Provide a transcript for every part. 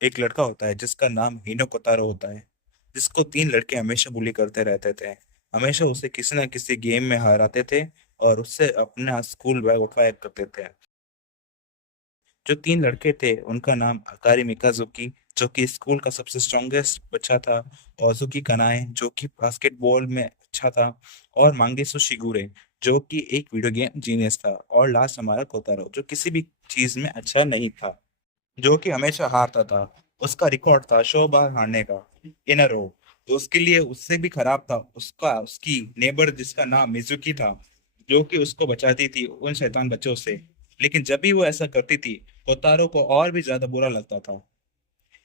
एक लड़का होता है जिसका नाम हीनो कोतारो होता है, जिसको तीन लड़के हमेशा बुली करते रहते थे। हमेशा उसे किसी ना किसी गेम में हराते थे और उससे अपना स्कूल बैग उठवाया करते थे। जो तीन लड़के थे उनका नाम अकारी मिकाजुकी, जो कि स्कूल का सबसे स्ट्रॉन्गेस्ट बच्चा था, ओजुकी कनाए जो कि बास्केटबॉल में अच्छा था, और मांगेसु शिगुरे जो कि एक वीडियो गेम जीनियस था, और लास्ट हमारा कोतारो जो किसी भी चीज में अच्छा नहीं था, जो कि हमेशा हारता था। उसका रिकॉर्ड था 100 बार हारने का इन अ रो। तो उसके लिए उससे भी खराब था उसका उसकी नेबर जिसका नाम मिजुकी था, जो कि उसको बचाती थी उन शैतान बच्चों से। लेकिन जब भी वो ऐसा करती थी, कोतारो को और भी ज्यादा बुरा लगता था।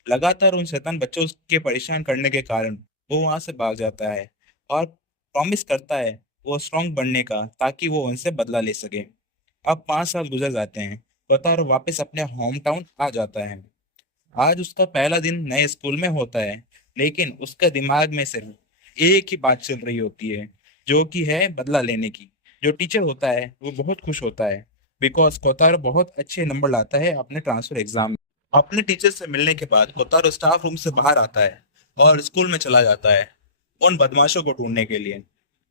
लगातार उन शैतान बच्चों के परेशान करने के कारण वो वहां से भाग जाता है और प्रॉमिस करता है वो स्ट्रांग बनने का, ताकि वो उनसे बदला ले सके। अब 5 साल गुजर जाते हैं। कोतारो वापस अपने होम टाउन आ जाता है। आज उसका पहला दिन नए स्कूल में होता है, लेकिन उसके दिमाग में सिर्फ एक ही बात चल रही होती है, जो कि है बदला लेने की। जो टीचर होता है वो बहुत खुश होता है, बिकॉज कोतारो बहुत अच्छे नंबर लाता है अपने ट्रांसफर एग्जाम में। अपने टीचर से मिलने के बाद कोतारो स्टाफ रूम से बाहर आता है और स्कूल में चला जाता है उन बदमाशों को ढूंढने के लिए।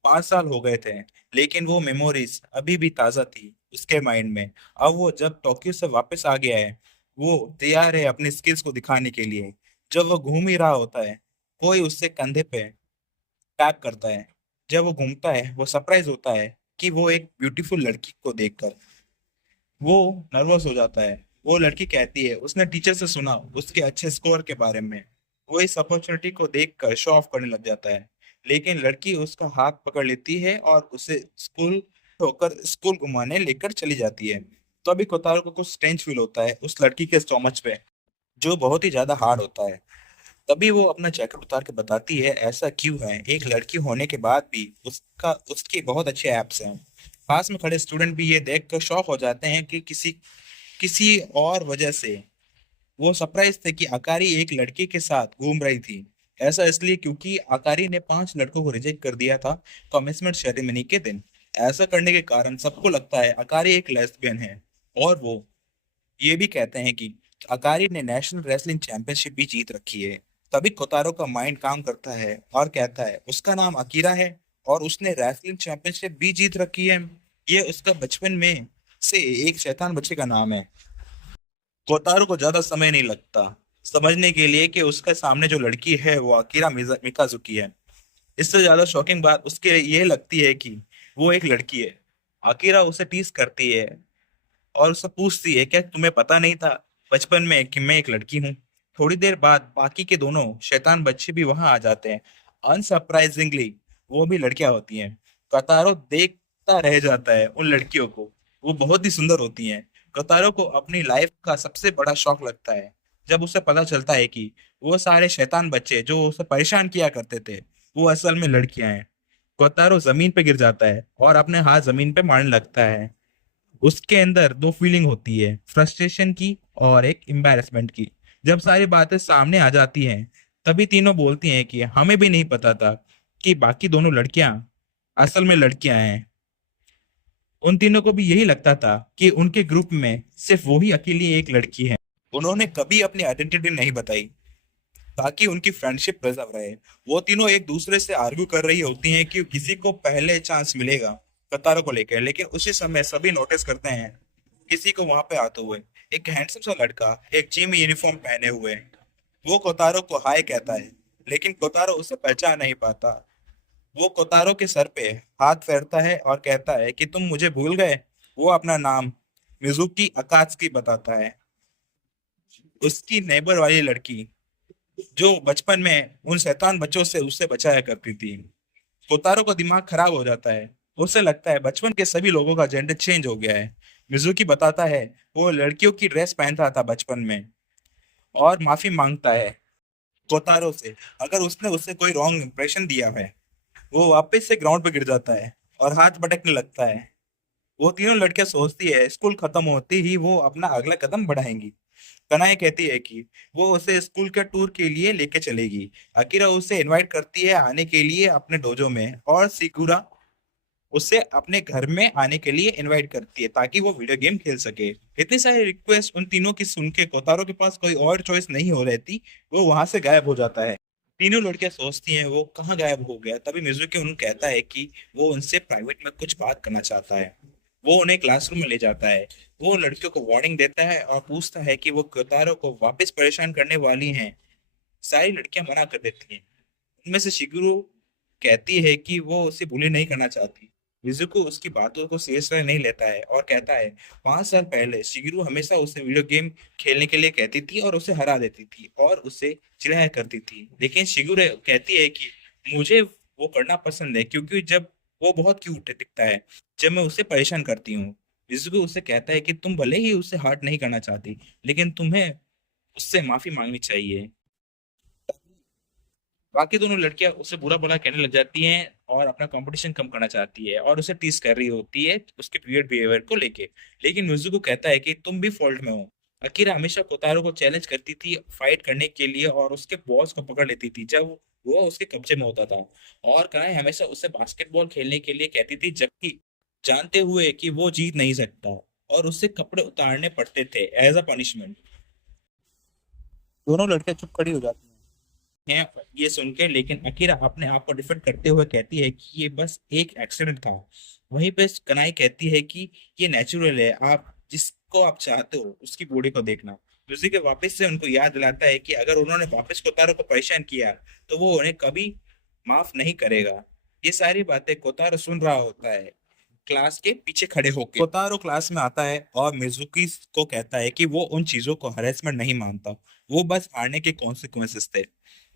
5 साल हो गए थे, लेकिन वो मेमोरीज अभी भी ताजा थी उसके माइंड में। अब वो जब टोक्यो से वापस आ गया है, वो तैयार है अपनी स्किल्स को दिखाने के लिए। जब वो घूम ही रहा होता है, कोई उससे कंधे पे टैप करता है। जब वो घूमता है, वो सरप्राइज होता है कि वो एक ब्यूटीफुल लड़की को देखकर वो नर्वस हो जाता है। वो लड़की कहती है उसने टीचर से सुना उसके अच्छे स्कोर के बारे में। वो इस अपॉर्चुनिटी को देखकर शो ऑफ करने लग जाता है, लेकिन लड़की उसका हाथ पकड़ लेती है और उसे स्कूल होकर स्कूल घुमाने लेकर चली जाती है। तो अभी कोतारो को कुछ टेंस फील होता है उस लड़की के स्टोमच पे, जो बहुत ही ज्यादा हार्ड होता है। तभी वो अपना जैकेट उतार के बताती है ऐसा क्यों है। एक लड़की होने के बाद भी उसका उसके बहुत अच्छे एप्स हैं। पास में खड़े स्टूडेंट भी ये देख कर शॉक हो जाते हैं कि किसी किसी और वजह से वो सरप्राइज थे कि अकारी एक लड़के के साथ घूम रही थी। ऐसा इसलिए क्योंकि अकारी ने 5 लड़कों को रिजेक्ट कर दिया था कमिटमेंट सेरेमनी के दिन। ऐसा करने के कारण सबको लगता है अकारी एक लेस्बियन है, और वो ये भी कहते हैं कि अकारी ने नेशनल रेसलिंग चैंपियनशिप भी जीत रखी है। तभी कोतारो का माइंड काम करता है और कहता है उसका नाम अकीरा है और उसने रेसलिंग चैंपियनशिप भी जीत रखी है। ये उसका बचपन में से एक शैतान बच्चे का नाम है। कोतारो को ज्यादा समय नहीं लगता समझने के लिए कि उसके सामने जो लड़की है वो अकीरा मिकाजुकी है। इससे ज्यादा शॉकिंग बात उसके लिए ये लगती है कि वो एक लड़की है। अकीरा उसे टीज करती है और उससे पूछती है क्या तुम्हें पता नहीं था बचपन में कि मैं एक लड़की हूँ। थोड़ी देर बाद बाकी के दोनों शैतान बच्चे भी वहां आ जाते हैं। अनसरप्राइजिंगली वो भी लड़कियां होती हैं। कतारो देखता रह जाता है उन लड़कियों को। वो बहुत ही सुंदर होती हैं। कतारो को अपनी लाइफ का सबसे बड़ा शौक लगता है जब उसे पता चलता है कि वो सारे शैतान बच्चे जो उसे परेशान किया करते थे, वो असल में लड़कियां हैं। कोतारो जमीन पे गिर जाता है और अपने हाथ जमीन पे मारने लगता है। उसके अंदर दो फीलिंग होती है, फ्रस्ट्रेशन की और एक एम्बैरेसमेंट की। जब सारी बातें सामने आ जाती हैं, तभी तीनों बोलती हैं कि हमें भी नहीं पता था कि बाकी दोनों लड़कियां असल में लड़कियां हैं। उन तीनों को भी यही लगता था कि उनके ग्रुप में सिर्फ वही अकेली एक लड़की है। उन्होंने कभी अपनी आइडेंटिटी नहीं बताई ताकि उनकी फ्रेंडशिप प्रिजर्व रहे। वो तीनों एक दूसरे से आर्ग्यू कर रही होती हैं कि किसी को पहले चांस मिलेगा कतारों को लेकर। लेकिन उसी समय सभी नोटिस करते हैं किसी को वहां पे आते हुए, एक हैंडसम सा लड़का एक जिम यूनिफॉर्म पहने हुए। वो कोतारो को हाय कहता है, लेकिन कोतारो उसे पहचान नहीं पाता। वो कोतारो के सर पे हाथ फेरता है और कहता है कि तुम मुझे भूल गए। वो अपना नाम मिजुकी अकात्सुकी बताता है, उसकी नेबर वाली लड़की जो बचपन में उन शैतान बच्चों से उससे बचाया करती थी। कोतारो का दिमाग खराब हो जाता है। उसे लगता है बचपन के सभी लोगों का जेंडर चेंज हो गया है। मिजुकी बताता है वो लड़कियों की ड्रेस पहनता था बचपन में और माफी मांगता है कोतारो से अगर उसने उससे कोई रॉन्ग इंप्रेशन दिया है। वो वापस से ग्राउंड पे गिर जाता है और हाथ पटकने लगता है। वो तीनों लड़कियां सोचती है स्कूल खत्म होते ही वो अपना अगला कदम बढ़ाएंगी। कनाए कहती है कि वो उसे स्कूल के टूर के लिए लेके चलेगी। अकीरा उसे इनवाइट करती है आने के लिए अपने डोजो में, और सिकुरा उसे अपने घर में आने के लिए इनवाइट करती है ताकि वो वीडियो गेम खेल सके। इतनी सारी रिक्वेस्ट उन तीनों की सुन के कोतारो के पास कोई और चॉइस नहीं हो रहती, वो वहां से गायब हो जाता है। तीनों लड़कियां सोचती हैं वो कहाँ गायब हो गया। तभी मिजुकी उन्हें कहता है कि वो उनसे प्राइवेट में कुछ बात करना चाहता है। वो उन्हें क्लासरूम में ले जाता है। वो लड़कियों को वार्निंग देता है और पूछता है कि वो कोतारो को वापस परेशान करने वाली हैं। सारी लड़कियां मना कर देती हैं। उनमें से शिगुरु कहती है कि वो उसे बुली नहीं करना चाहती। मिजुको उसकी बातों को सीरियसली नहीं लेता है और कहता है 5 साल पहले शिगुरु हमेशा उसे वीडियो गेम खेलने के लिए कहती थी और उसे हरा देती थी और उसे चिढ़ाया करती थी। लेकिन शिगुरु कहती है कि मुझे वो करना पसंद है क्योंकि जब वो बहुत क्यूट दिखता है जब मैं उसे परेशान करती हूँ। मिजुको उसे कहता है कि तुम भले ही उसे हर्ट नहीं करना चाहती, लेकिन तुम्हें उससे माफी मांगनी चाहिए। बाकी दोनों लड़कियां उससे बुरा भला कहने लग जाती हैं और अपना कंपटीशन कम करना चाहती है और उसे टीज कर रही होती है उसके वियर्ड बिहेवियर को लेके। लेकिन मिजुको कहता है कि तुम भी फॉल्ट में हो। अकीरा हमेशा कोतारो को चैलेंज करती थी फाइट करने के लिए और उसके बॉस को पकड़ लेती थी जब वो उसके कब्जे में होता था। और कनाई हमेशा उससे बास्केटबॉल खेलने के लिए कहती थी जबकि जानते हुए कि वो जीत नहीं सकता, और उससे कपड़े उतारने पड़ते थे एज अ पनिशमेंट। दोनों लड़कियां चुप खड़ी हो जाती हैं ये सुन के, लेकिन अकीरा अपने आप को डिफेंड करते हुए कहती है कि ये बस एक एक्सीडेंट था। वहीं पे कनाई कहती है कि ये नेचुरल है, आप जिसको आप चाहते हो उसकी बॉडी को देखना। दूसरी के वापस से उनको याद दिलाता है कि अगर उन्होंने वापस कोतारो को परेशान किया तो वो उन्हें कभी माफ नहीं करेगा। ये सारी बातें कोतारो सुन रहा होता है क्लास के पीछे खड़े होकर। कोतारो क्लास में आता है और मिजुकी को कहता है कि वो उन चीजों को हरेसमेंट नहीं मानता, वो बस हारने के कॉन्सिक्वेंसेस थे।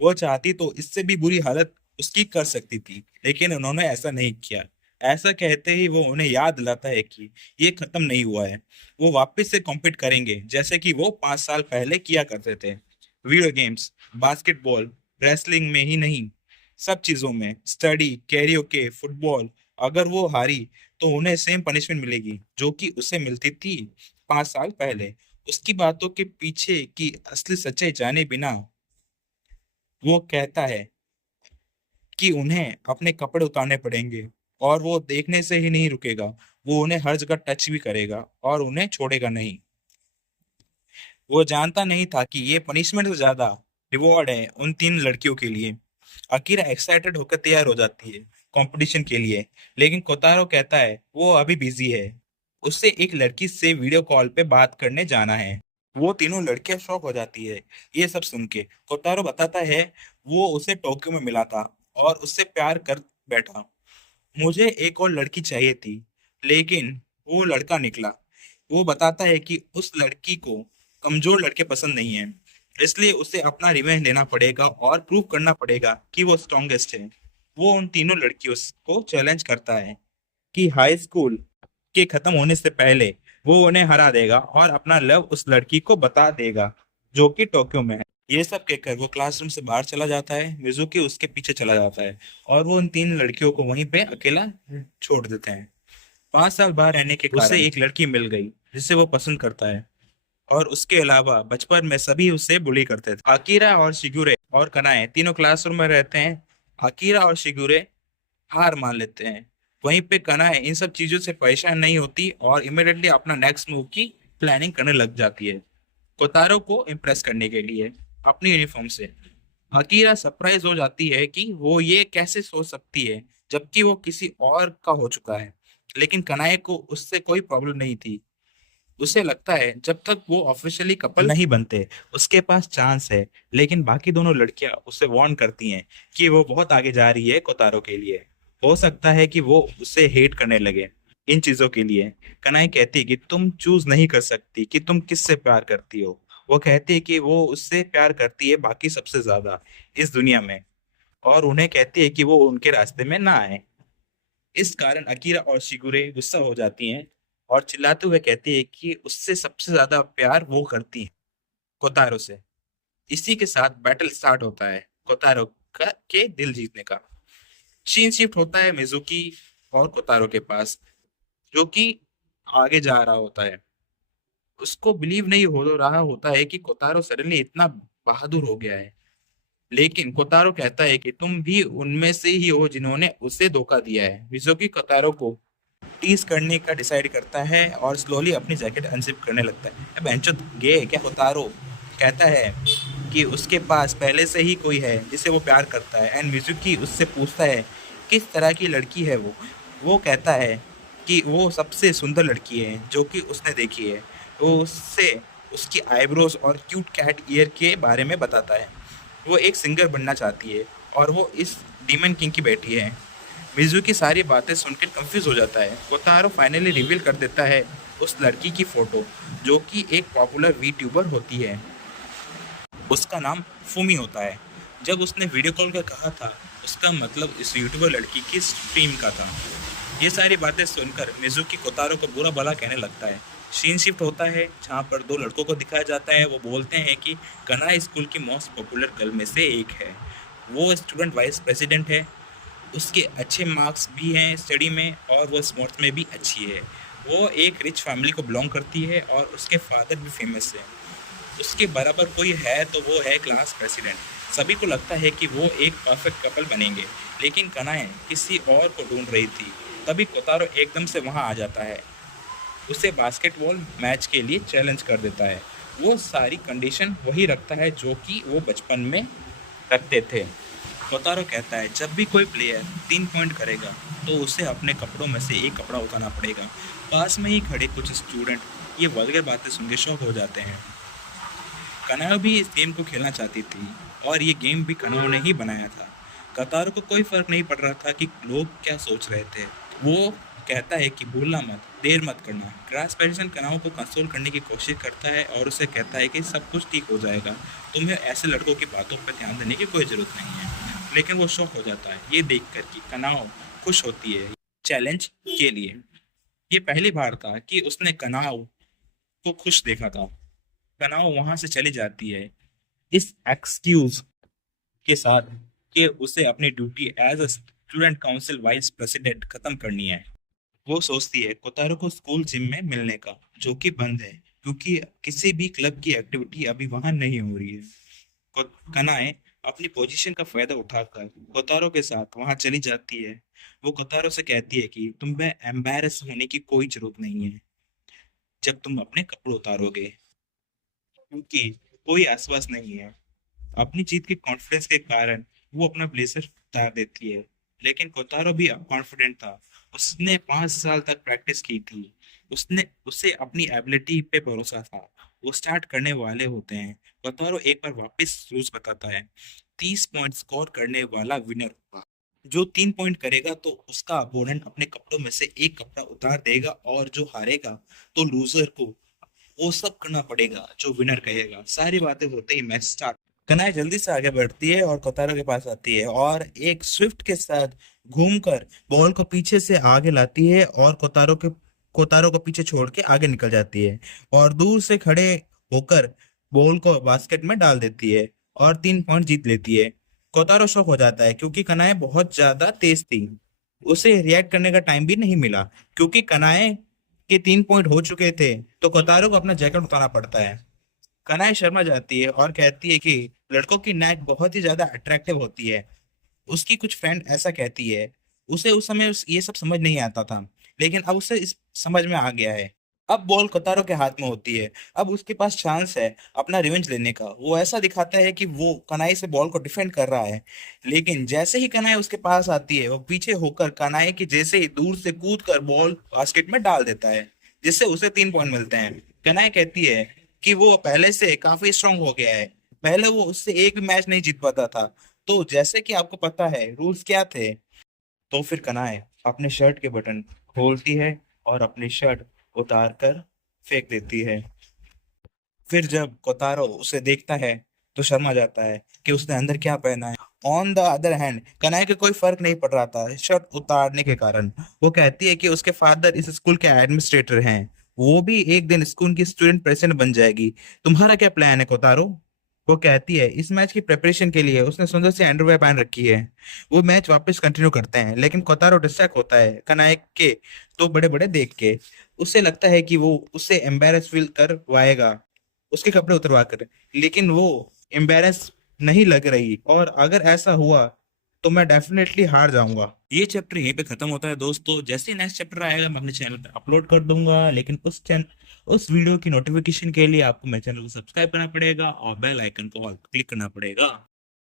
वो चाहती तो इससे भी बुरी हालत उसकी कर सकती थी, लेकिन उन्होंने ऐसा नहीं किया। ऐसा कहते ही वो उन्हें याद दिलाता है कि ये खत्म नहीं हुआ है, वो वापस से कॉम्पीट करेंगे जैसे कि वो 5 साल पहले किया करते थे। वीडियो गेम्स, बास्केटबॉल, रेसलिंग में ही नहीं, सब चीजों में, स्टडी, कैरियोके, फुटबॉल। अगर वो हारी तो उन्हें सेम पनिशमेंट मिलेगी जो कि उसे मिलती थी 5 साल पहले। उसकी बातों के पीछे की असली सच्चाई जाने बिना वो कहता है कि उन्हें अपने कपड़े उतारने पड़ेंगे, और वो देखने से ही नहीं रुकेगा, वो उन्हें हर जगह टच भी करेगा और उन्हें छोड़ेगा नहीं। वो जानता नहीं था कि ये पनिशमेंट से ज्यादा रिवॉर्ड है उन तीन लड़कियों के लिए। अकीरा एक्साइटेड होकर तैयार हो जाती है कंपटीशन के लिए, लेकिन कोतारो कहता है वो अभी बिजी है, उससे एक लड़की से वीडियो कॉल पे बात करने जाना है। वो तीनों लड़कियां शॉक हो जाती है ये सब सुन के। कोतारो बताता है वो उसे टोक्यो में मिला था और उससे प्यार कर बैठा। मुझे एक और लड़की चाहिए थी, लेकिन वो लड़का निकला। वो बताता है कि उस लड़की को कमजोर लड़के पसंद नहीं है, इसलिए उसे अपना रिवेंज लेना पड़ेगा और प्रूव करना पड़ेगा कि वो स्ट्रॉन्गेस्ट है। वो उन तीनों लड़कियों को चैलेंज करता है कि हाई स्कूल के खत्म होने से पहले वो उन्हें हरा देगा और अपना लव उस लड़की को बता देगा जो कि टोक्यो में है। ये सब कहकर वो क्लासरूम से बाहर चला जाता है। मिजुकी उसके पीछे चला जाता है और वो उन तीन लड़कियों को वहीं पे अकेला छोड़ देते हैं। 5 साल बाहर रहने के कारण उसे एक लड़की मिल गई जिसे वो पसंद करता है, और उसके अलावा बचपन में सभी उसे बुली करते थे। अकीरा और शिगुरे और कनाए तीनों क्लासरूम में रहते हैं। अकीरा और शिगुरे हार मान लेते हैं। वहीं पे कनाए इन सब चीजों से परेशान नहीं होती और इमिडिएटली अपना नेक्स्ट मूव की प्लानिंग करने लग जाती है कोतारो को इम्प्रेस करने के लिए अपनी यूनिफॉर्म से। अकीरा सरप्राइज हो जाती है कि वो ये कैसे सोच सकती है जबकि वो किसी और का हो चुका है। लेकिन कनाए को उससे कोई प्रॉब्लम नहीं थी। उसे लगता है जब तक वो ऑफिशियली कपल नहीं बनते उसके पास चांस है। लेकिन बाकी दोनों लड़कियां उसे वार्न करती हैं कि वो बहुत आगे जा रही है कोतारो के लिए। हो सकता है कि वो उसे हेट करने लगे इन चीजों के लिए। कनाई कहती है कि तुम चूज नहीं कर सकती कि तुम किससे प्यार करती हो। वो कहती है कि वो उससे प्यार करती है बाकी सबसे ज्यादा इस दुनिया में, और उन्हें कहती है कि वो उनके रास्ते में ना आए। इस कारण अकीरा और शिगुरे गुस्सा हो जाती हैं और चिल्लाते हुए कहती है कि उससे सबसे ज्यादा प्यार वो करती है कोतारो से। इसी के साथ बैटल स्टार्ट होता है कोतारो के दिल जीतने का। सीन शिफ्ट होता है मिजुकी और कोतारो के पास, जो कि आगे जा रहा होता है। उसको बिलीव नहीं हो रहा होता है कि कोतारो सडनली इतना बहादुर हो गया है। लेकिन कोतारो कहता है कि तुम भी उनमें से ही हो जिन्होंने उसे धोखा दिया है। मिजुकी कोतारो को टीज करने का डिसाइड करता है और स्लोली अपनी जैकेट अनजिप करने लगता है। अब बेंचो गे क्या। कोतारो कहता है कि उसके पास पहले से ही कोई है जिसे वो प्यार करता है एंड मिजुकी उससे पूछता है किस तरह की लड़की है वो कहता है कि वो सबसे सुंदर लड़की है जो कि उसने देखी है। वो उससे उसकी आईब्रोज और क्यूट कैट ईयर के बारे में बताता है। वो एक सिंगर बनना चाहती है और वो इस डीमन किंग की बेटी है। मिज़ू की सारी बातें सुनकर कंफ्यूज हो जाता है। कोतारो फाइनली रिवील कर देता है उस लड़की की फोटो जो कि एक पॉपुलर वीट्यूबर होती है। उसका नाम फूमी होता है। जब उसने वीडियो कॉल कर कहा था उसका मतलब इस यूट्यूबर लड़की की स्ट्रीम का था। ये सारी बातें सुनकर मिज़ुकी कोतारो को बुरा भला कहने लगता है। सीन शिफ्ट होता है जहाँ पर दो लड़कों को दिखाया जाता है। वो बोलते हैं कि कनाई स्कूल की मोस्ट पॉपुलर गर्ल में से एक है। वो स्टूडेंट वाइस प्रेसिडेंट है। उसके अच्छे मार्क्स भी हैं स्टडी में और वो स्पोर्ट्स में भी अच्छी है। वो एक रिच फैमिली को बिलोंग करती है और उसके फादर भी फेमस है। उसके बराबर कोई है तो वो है क्लास प्रेसिडेंट। सभी को लगता है कि वो एक परफेक्ट कपल बनेंगे, लेकिन कनाए किसी और को ढूंढ रही थी। तभी कोतारो एकदम से वहां आ जाता है। उसे बास्केटबॉल मैच के लिए चैलेंज कर देता है। वो सारी कंडीशन वही रखता है जो कि वो बचपन में रखते थे। कोतारो कहता है जब भी कोई प्लेयर 3 पॉइंट करेगा तो उसे अपने कपड़ों में से एक कपड़ा उतारना पड़ेगा। पास में ही खड़े कुछ स्टूडेंट ये वल्गर बातें सुन के शॉक हो जाते हैं। कनाओ भी इस गेम को खेलना चाहती थी और ये गेम भी कनाओ ने ही बनाया था। कतारो को कोई फर्क नहीं पड़ रहा था कि लोग क्या सोच रहे थे। वो कहता है कि भूलना मत, देर मत करना। क्रास पेरिसन कनाओ को कंसोल करने की कोशिश करता है और उसे कहता है कि सब कुछ ठीक हो जाएगा, तुम्हें ऐसे लड़कों की बातों पर ध्यान देने की कोई जरूरत नहीं है। लेकिन वो शौक हो जाता है ये देखकर कि कनाओ खुश होती है चैलेंज के लिए। ये पहली बार था कि उसने कनाओ को खुश देखा था। कनाओ वहां से चली जाती है इस एक्सक्यूज के साथ कि उसे अपनी duty as a student council vice president खत्म करनी है। वो सोचती है कोतारो को स्कूल जिम में मिलने का, जो कि बंद है क्योंकि किसी भी क्लब की एक्टिविटी अभी वहां नहीं हो रही है। कनाए अपनी पोजीशन का फायदा उठाकर कोतारो के साथ वहां चली जाती है। वो कोतारो से कहती है कि तुम्हें एम्बैरस होने की कोई जरूरत नहीं है जब तुम अपने कपड़े उतारोगे, क्योंकि कोई आसपास नहीं है। अपनी जीत के कॉन्फिडेंस के कारण वो अपना ब्लेजर उतार देती है। लेकिन कोतारो भी कॉन्फिडेंट था। उसने 5 साल तक प्रैक्टिस की थी। उसने उसे अपनी एबिलिटी पे भरोसा था। वो स्टार्ट करने वाले होते हैं। कोतारो एक बार वापस रूल्स बताता है। 30 पॉइंट स्कोर करने वाला विनर होगा। जो 3 पॉइंट करेगा तो उसका अपोनेंट अपने कपड़ों में से एक कपड़ा उतार देगा और जो हारेगा तो लूजर को वो सब करना पड़ेगा जो विनर कहेगा। सारी बातें होते ही मैच स्टार्ट। कनाए जल्दी से आगे बढ़ती है और कोतारो के पास आती है और एक स्विफ्ट के साथ घूमकर बॉल को पीछे से आगे लाती है और कोतारो को पीछे छोड़ के आगे निकल जाती है और दूर से खड़े होकर बॉल को बास्केट में डाल देती है और 3 पॉइंट जीत लेती है। कोतारो शॉक हो जाता है क्योंकि कनाए बहुत ज्यादा तेज थी। उसे रिएक्ट करने का टाइम भी नहीं मिला क्योंकि कनाए के 3 पॉइंट हो चुके थे। तो कोतारो को अपना जैकेट उतारना पड़ता है। कनाई शर्मा जाती है और कहती है कि लड़कों की नेक बहुत ही ज्यादा अट्रैक्टिव होती है। उसकी कुछ फ्रेंड ऐसा कहती है। उसे उस समय ये सब समझ नहीं आता था, लेकिन अब उसे इस समझ में आ गया है। अब बॉल कतारों के हाथ में होती है। अब उसके पास चांस है अपना रिवेंज लेने का। वो ऐसा दिखाता है कि वो कनाई से बॉल को डिफेंड कर रहा है, लेकिन जैसे ही कनाई उसके पास आती है वो पीछे होकर कनाई के जैसे ही दूर से कूद कर बॉल बास्केट में डाल देता है, जिससे उसे 3 पॉइंट मिलते हैं। कनाई कहती है कि वो पहले से काफी स्ट्रांग हो गया है। पहले वो उससे एक भी मैच नहीं जीत पाता था। तो जैसे कि आपको पता है रूल्स क्या थे। तो फिर कनाए अपने शर्ट के बटन खोलती है और अपनी शर्ट उतार कर फेंक देती है। फिर जब कोतारो उसे देखता है तो शर्मा जाता है कि उसने अंदर क्या पहना है। On the other hand Kanai के कोई फर्क नहीं पड़ रहा था शर्ट उतारने के कारण। वो कहती है कि उसके फादर इस स्कूल के एडमिनिस्ट्रेटर हैं। वो भी एक दिन स्कूल की स्टूडेंट प्रेसिडेंट बन जाएगी। तुम्हारा क्या प्लान है कोतारो? वो कहती है इस मैच की प्रिपरेशन के लिए उसने सुंदर सी अंडरवेयर पहन रखी है। वो मैच वापस कंटिन्यू करते हैं, लेकिन कोतारो डिस्ट्रैक्ट होता है कनाई के तो बड़े बड़े देख के। उसे लगता है कि वो उससे एम्बेरस फील करवाएगा उसके कपड़े उतरवा कर, लेकिन वो एम्बेरस नहीं लग रही, और अगर ऐसा हुआ तो मैं डेफिनेटली हार जाऊंगा। ये चैप्टर यहीं पे खत्म होता है दोस्तों। जैसे ही नेक्स्ट चैप्टर आएगा मैं अपने चैनल पे अपलोड कर दूंगा, लेकिन उस वीडियो की नोटिफिकेशन के लिए आपको मेरे चैनल को सब्सक्राइब करना पड़ेगा और बेल आइकन को ऑल क्लिक करना पड़ेगा।